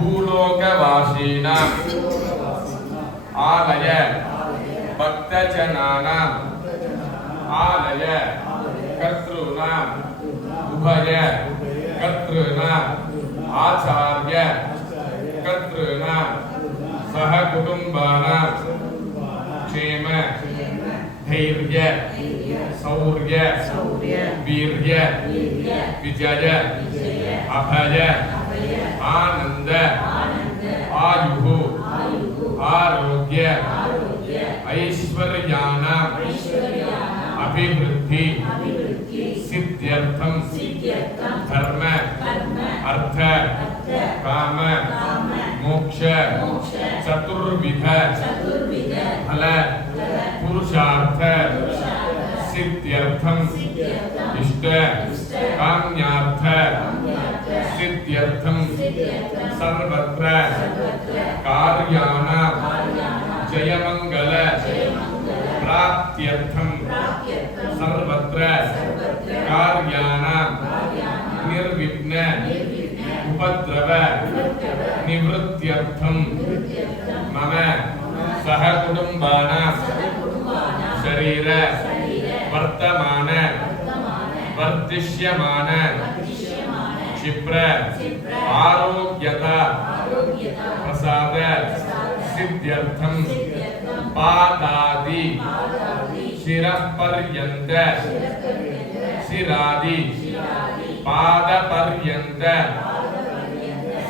भूलोकवासीनां आलय भक्तजनानां आलय कर्तॄणाम् उभय कर्तॄणाम् आचार्य कर्तॄणाम् सह कुटुंबानां क्षेम धैर्य शौर्य वीर्य विजय अभय आनंद आयु आरोग्य ऐश्वर्याणाम् अभिवृद्धि सिद्ध्यर्थं धर्म अर्थ काम मोक्ष चतुर्विध फल पुरुषार्थ सिद्ध्यर्थं इष्ट काम्यार्थ सिद्ध्यर्थं सर्वत्र कार्याणां जयमंगल प्राप्त्यर्थं सर्वत्र कार्याणां निर्विघ्न उपद्रव निवृत्त्यर्थं मम सह कुटुंबानां शरीर वर्तमान वर्धिष्यमान क्षिप्र आरोग्यता प्रसाद सिद्ध्यर्थं पादादि शिरः पर्यन्त शिरादि पाद पर्यन्त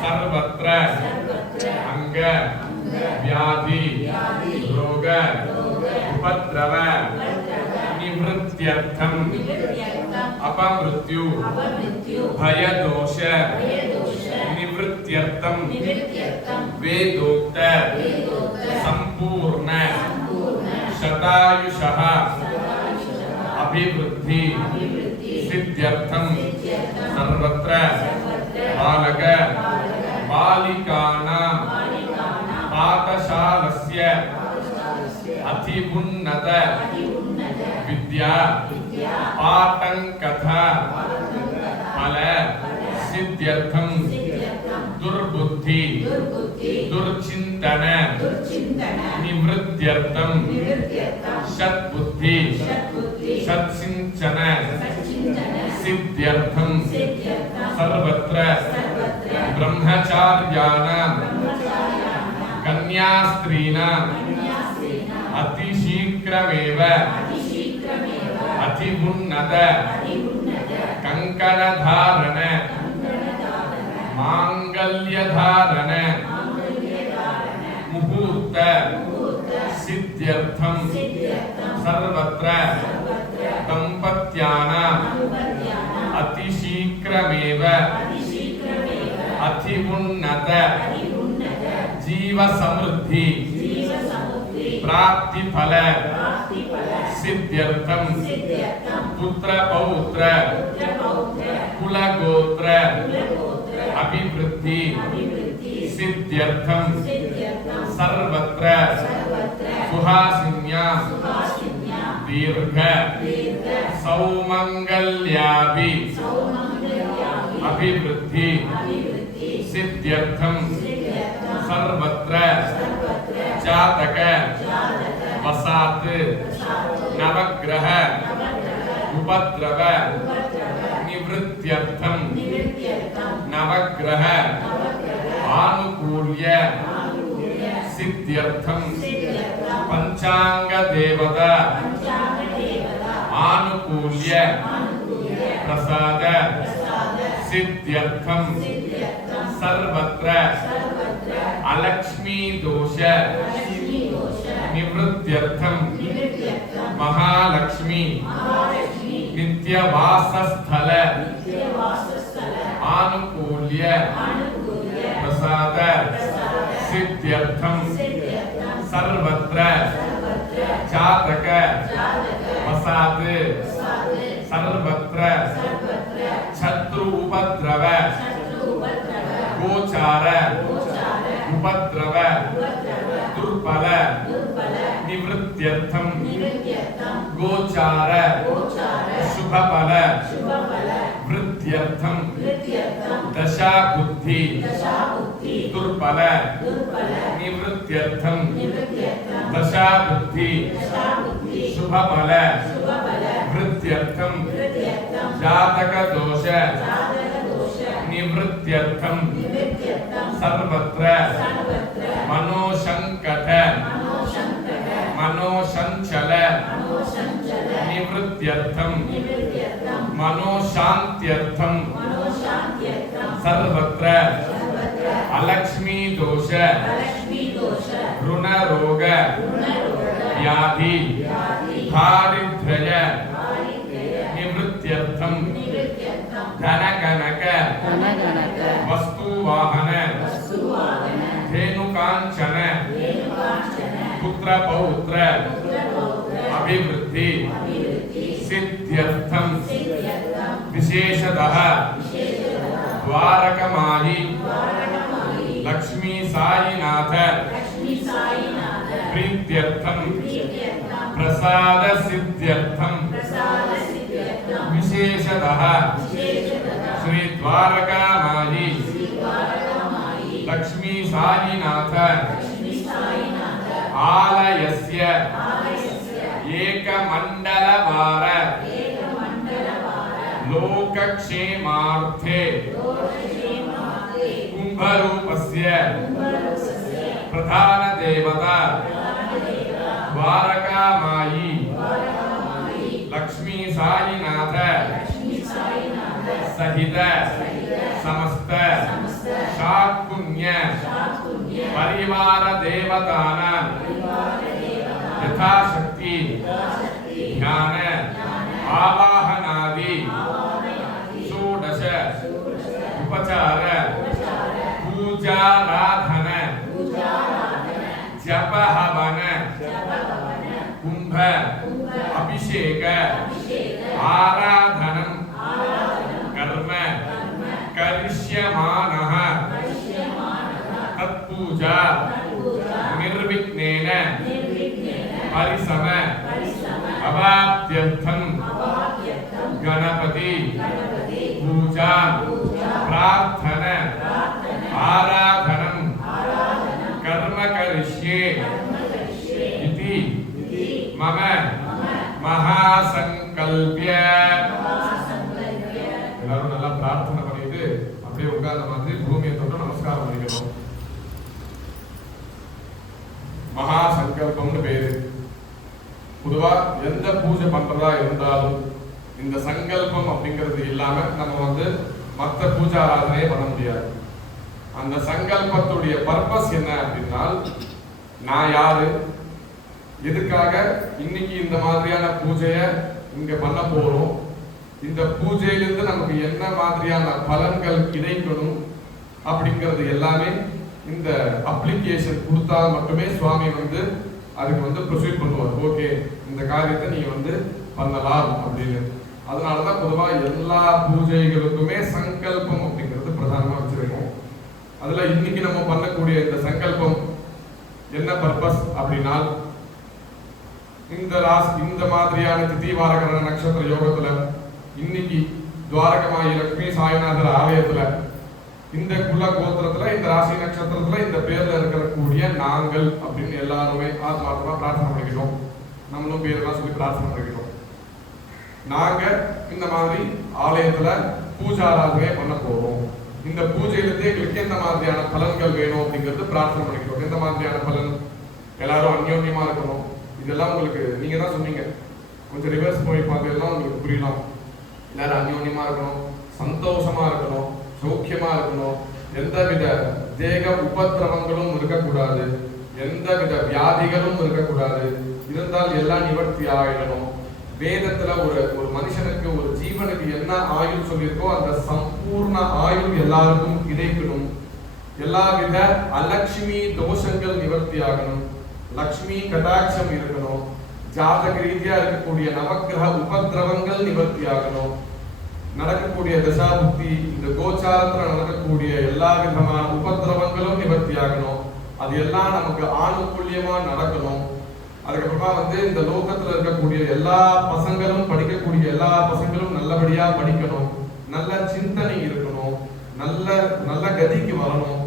सर्वत्र अंग व्याधि रोग उपद्रव निवृत्त्यर्थं अपमृत्यु भय दोष निवृत्त्यर्थं वेदोक्त संपूर्ण शतायुषः अभिवृद्धि सिद्ध्यर्थं सर्वत्र बालक बालिकानां पाठशालस्य अत्युन्नत विद्या पाठंकथा फल सिद्ध्यर्थं दुर्बुद्धि दुर्चिंतन निवृत्त्यर्थं सद्बुद्धि सत्सिंचन सिद्ध्यर्थं सर्वत्र ब्रह्मचार्याणां कन्यास्त्रीणाम् अतिशीघ्रमेव अत्युन्नत कंकणधारण मांगल्यधारण मुहूर्त सिद्ध्यर्थं सर्वत्र दंपत्यानाम् अतिशीघ्रमेव अत्युन्नत जीव समृद्धि प्राप्ति फल सिद्ध्यर्थं पुत्र पौत्र कुल गोत्र अभिवृद्धि सिद्ध्यर्थं सर्वत्र सुहासिन्यां दीर्घ सौमंगल्याभि अभिवृद्धि सिद्ध्यर्थं सर्वत्र जातक वसात नवग्रह उपद्रव निवृत्त्यर्थं नवग्रह आनुकूल्य सिद्ध्यर्थं पंचांग देवता आनुकूल्य प्रसाद सिद्ध्यर्थं सर्वत्र अलक्ष्मी दोष निवृत्त्यर्थं महालक्ष्मी नित्यवासस्थल आनुकूल्य प्रसाद सिद्ध्यर्थं सर्वत्र जातक वसात सर्वत्र शत्रु उपद्रव गोचार उपद्रव दुर्बल निवृत्त्यर्थं गोचार शुभफल वृद्ध्यर्थं दशा बुद्धि दुर् दुर्बल निवृत्त्यर्थम दशा बुद्धि शुभ फल वृत्त्यर्थम जातक दोष निवृत्त्यर्थम सर्वत्र मनोसंकट मनोसंचल निवृत्त्यर्थम मनोशांत्यर्थम सर्वत्र अलक्ष्मी दोष ऋण रोग व्याधि दारिद्र्य निवृत्त्यर्थम धन कनक वस्तु वाहन धेनुकांचन पुत्र पौत्र अभिवृद्धि सिद्ध्यर्थम विशेषतः द्वारकमायि लक्ष्मी साईनाथ प्रीत्यर्थम प्रसाद सिद्ध्यर्थम विशेषतः श्री द्वारकामायि लक्ष्मी साईनाथ आलयस्य एकमण्डलवार लोकक्षेमार्थे कुंभरूपस्य प्रधान देवता द्वारकामायी लक्ष्मी साईनाथ सहित समस्त शाकुन्य परिवार देवतानां यथाशक्ति ध्यान आवाहनादि षोडश उपचार पूजाराधन जप हवन कुंभ अभिषेक आराधनम कर्म करिष्यमानः तत्पूजा निर्विघ्नेन परिसम अवाप्त्यर्थम गणपति पूजा प्रार्थना आराधनम कर्म करिष्ये इति मम महासंकल्प्य எல்லாரும் நல்லா பிரார்த்தனை பண்ணிட்டு அப்படியே உட்கார்ந்த மாதிரி பூமியை தொட்டு நமஸ்காரம் பண்ணிக்கணும். மகா சங்கல்பம்னு பேரு. பொதுவா எந்த பூஜை பண்றதா இருந்தாலும் இந்த சங்கல்பம் அப்படிங்கிறது இல்லாம நம்ம மற்ற பூஜா ஆராதனையே பண்ண முடியாது. அந்த சங்கல்பத்துடைய பர்பஸ் என்ன அப்படின்னா, நான் யாரு, எதுக்காக இன்னைக்கு இந்த மாதிரியான பூஜையை இங்க பண்ண போறோம், இந்த பூஜையிலிருந்து நமக்கு என்ன மாதிரியான பலன்கள் கிடைக்கணும் அப்படிங்கிறது எல்லாமே இந்த அப்ளிகேஷன் கொடுத்தா மட்டுமே சுவாமி அதுக்கு ப்ரொசீட் பண்ணுவார். ஓகே, இந்த காரியத்தை நீங்க பண்ணலாம் அப்படின்னு. அதனாலதான் பொதுவா எல்லா பூஜைகளுக்குமே சங்கல்பம் அப்படிங்கிறது பிரதானமா வச்சிருக்கோம். அதுல இன்னைக்கு நம்ம பண்ணக்கூடிய இந்த சங்கல்பம் என்ன பர்பஸ் அப்படின்னா, இந்த மாதிரியான திதி வாரகரண நட்சத்திர யோகத்துல இன்னைக்கு துவாரகமாயி லட்சுமி சாய்நாதர் ஆலயத்துல இந்த குல கோத்திரத்துல இந்த ராசி நட்சத்திரத்துல இந்த பேர்ல இருக்கக்கூடிய நாங்கள் அப்படின்னு எல்லாருமே ஆத்மார்த்தமா பிரார்த்தனை பண்ணிக்கிட்டோம். நம்மளும் பேரெல்லாம் சொல்லி பிரார்த்தனை பண்ணிக்கிட்டோம். நாங்க இந்த மாதிரி ஆலயத்துல பூஜாராதனையை பண்ண போறோம். இந்த பூஜையிலிருந்து எங்களுக்கு எந்த மாதிரியான பலன்கள் வேணும் அப்படிங்கிறது பிரார்த்தனை பண்ணிக்கிறோம். எந்த மாதிரியான பலன், எல்லாரும் அந்யோன்யமா இருக்கணும். இதெல்லாம் உங்களுக்கு நீங்க தான் சொன்னீங்க. கொஞ்சம் ரிவர்ஸ் போய் பார்த்ததெல்லாம் உங்களுக்கு புரியலாம். எல்லாரும் அந்யோன்யமா இருக்கணும், சந்தோஷமா இருக்கணும், சௌக்கியமா இருக்கணும், எந்தவித தேக உபத்திரவங்களும் இருக்கக்கூடாது, எந்தவித வியாதிகளும் இருக்கக்கூடாது. இருந்தால் எல்லாம் நிவர்த்தி ஆயிடணும். வேதத்துல ஒரு மனுஷனுக்கு ஒரு ஜீவனுக்கு என்ன ஆயுள் சொல்லியிருக்கோ அந்த சம்பூர்ண ஆயுள் எல்லாருக்கும் கிடைக்கணும். எல்லாவித அலட்சுமி தோஷங்கள் நிவர்த்தி ஆகணும், லக்ஷ்மி கடாட்சம் இருக்கணும், ஜாதக ரீதியா இருக்கக்கூடிய நவக்கிரக உபத்திரவங்கள் நிவர்த்தி ஆகணும், நடக்கக்கூடிய தசா புத்தி இந்த கோச்சாரத்துல நடக்கக்கூடிய எல்லா விதமான உபத்திரவங்களும் நிவர்த்தி ஆகணும். அது எல்லாம் நமக்கு ஆணுக்குள்ளியமா நடக்கணும். அதுக்கப்புறமா இந்த லோகத்துல இருக்கக்கூடிய எல்லா பசங்களும் படிக்கக்கூடிய எல்லா பசங்களும் நல்லபடியா படிக்கணும், நல்ல சிந்தனை இருக்கணும், நல்ல நல்ல கதிக்கு வரணும்.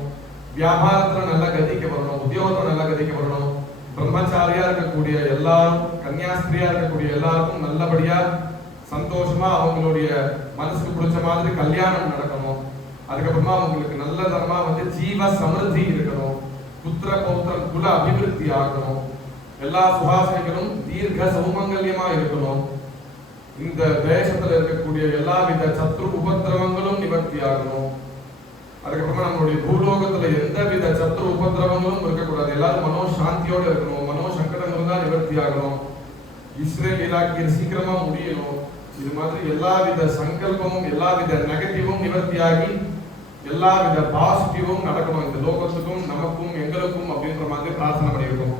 வியாபாரத்துல நல்ல கதிக்கு வரணும், உத்தியோகத்துல நல்ல கதிக்கு வரணும், பிரம்மச்சாரியா இருக்கக்கூடிய எல்லாரும், கன்னியாஸ்திரியா இருக்கக்கூடிய எல்லாருக்கும் நல்லபடியா சந்தோஷமா அவங்களுடைய மனசுக்கு பிடிச்ச மாதிரி கல்யாணம் நடக்கணும். அதுக்கப்புறமா அவங்களுக்கு நல்ல தரமா ஜீவ சமிருத்தி இருக்கணும், புத்திர பௌத்திரம் குல அபிவிருத்தி ஆகணும், எல்லா சுகாசிகளும் தீர்க்க சௌமங்கல்யமா இருக்கணும், இந்த தேசத்துல இருக்கக்கூடிய எல்லா வித சத்ரு உபதிரவங்களும் நிவர்த்தி ஆகணும். அதுக்கப்புறமா நம்மளுடைய பூலோகத்துல எந்த வித சத்ரு உபதிரவங்களும் இருக்கக்கூடாது, எல்லாரும் மனோ சாந்தியோட இருக்கணும், மனோ சங்கடங்கள் தான் நிவர்த்தி ஆகணும், இஸ்ரேல் ஈராக் சீக்கிரமா முடியணும். இது மாதிரி எல்லா வித சங்கல்பமும் எல்லா வித நெகட்டிவும் நிவர்த்தியாகி எல்லா வித பாசிட்டிவும் நடக்கணும் இந்த லோகத்துக்கும் நமக்கும் எங்களுக்கும் அப்படின்ற மாதிரி பிரார்த்தனை பண்ணியிருக்கோம்.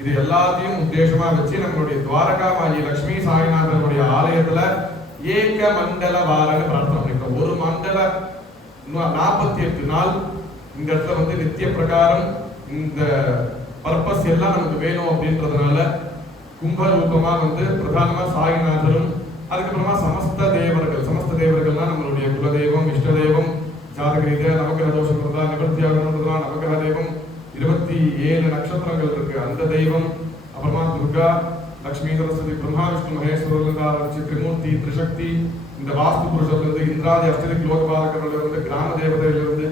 இது எல்லாத்தையும் உத்தேசமா வச்சு நம்மளுடைய துவாரகாமாயி லட்சுமி சாய்நாதனுடைய ஆலயத்துல ஏக மண்டல வாரன்னு பிரார்த்தனை பண்ணிருக்கோம். ஒரு மண்டல 48 நாள் இந்த இடத்துல நித்திய பிரகாரம் இந்த பர்பஸ் எல்லாம் நமக்கு வேணும் அப்படின்றதுனால கும்ப ரூபமா பிரதானமா சாய்நாதரும் அதுக்கப்புறமா சமஸ்த தேவர்கள்னா நம்மளுடைய குலதெய்வம், இஷ்ட தெய்வம், ஜாதகரீதியா நவகிரக தோஷம் இருந்தா நிவர்த்தி ஆகணும்ன்றதுனா நவகிரக தெய்வம், 27 நட்சத்திரங்கள் இருக்கு அந்த தெய்வம், அப்புறமா துர்கா, லட்சுமி, சரஸ்வதி, பிரம்மா, விஷ்ணு, மகேஸ்வரர், திரிமூர்த்தி, திரிசக்தி, இந்த வாஸ்து புருஷத்திலிருந்து இந்திராதி அஷ்டதிக் லோகபாலகர்களிலிருந்து கிராம தேவதையிலிருந்து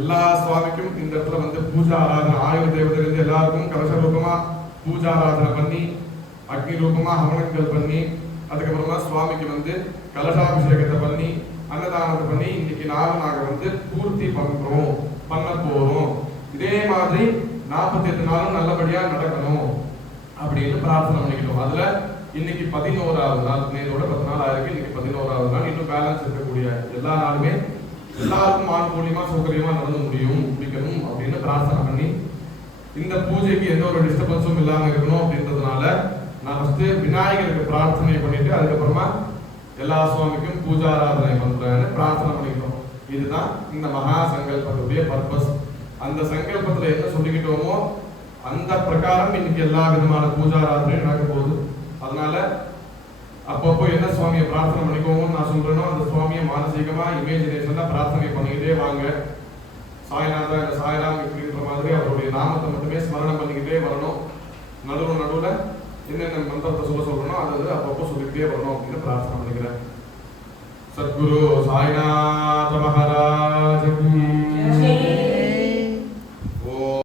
எல்லா சுவாமிக்கும் இந்த இடத்துல பூஜா ஆராதனை, ஆயுர் தேவதையிலிருந்து எல்லாருக்கும் கலச ரூபமா பூஜா ஆராதனை பண்ணி அக்னி ரூபமா ஹவனங்கள் பண்ணி அதுக்கப்புறமா சுவாமிக்கு கலசாபிஷேகத்தை பண்ணி அன்னதானத்தை பண்ணி இன்னைக்கு நாள் நாங்க பூர்த்தி பண்ண போறோம். இதே மாதிரி 48 நாளும் நல்லபடியா நடக்கணும் அப்படின்னு பிரார்த்தனை பண்ணிக்கிட்டோம். அதுல இன்னைக்கு 11வது நாள், நேரோட 10 நாள் ஆயிருக்கு, இன்னைக்கு 11வது நாள். இன்னும் பேலன்ஸ் இருக்கக்கூடிய எல்லா நாளுமே எல்லாருக்கும் ஆணுகூலியமா சௌகரியமா நடந்து முடிக்கணும் அப்படின்னு பிரார்த்தனை பண்ணி இந்த பூஜைக்கு எந்த ஒரு டிஸ்டர்பன்ஸும் இல்லாம இருக்கணும் அப்படின்றதுனால நான் விநாயகருக்கு பிரார்த்தனை பண்ணிட்டு அதுக்கப்புறமா எல்லா சுவாமிக்கும் பூஜா ஆராதனை பண்றேன்னு பிரார்த்தனை பண்ணிக்கணும். இதுதான் இந்த மகா சங்கல்பத்துடைய பர்பஸ். அந்த சங்கல்பத்துல என்ன சொல்லிக்கிட்டோமோ அந்த பிரகாரம் இன்னைக்கு எல்லா விதமான பூஜா ஆராதனையும் நடக்க போகுது. அதனால அப்பப்போ என்ன சுவாமியை பிரார்த்தனை பண்ணிக்கோங்கன்னு நான் சொல்றேனோ அந்த சுவாமியை மானசீகமா இமேஜினேஷன்ல பிரார்த்தனை பண்ணிக்கிட்டே வாங்க. சாய்நாதா இல்ல சாய்ராம் இப்படின்ற மாதிரி அவருடைய நாமத்தை மட்டுமே ஸ்மரணம் பண்ணிக்கிட்டே வரணும். நடுவுல என்னென்ன மந்திரத்தை சொல்லணும் அது அப்பப்போ சொல்லிக்கிட்டே வரணும் அப்படின்னு பிரார்த்தனை பண்ணிக்கிறேன். சத்குரு சாய்நாத மகாராஜ்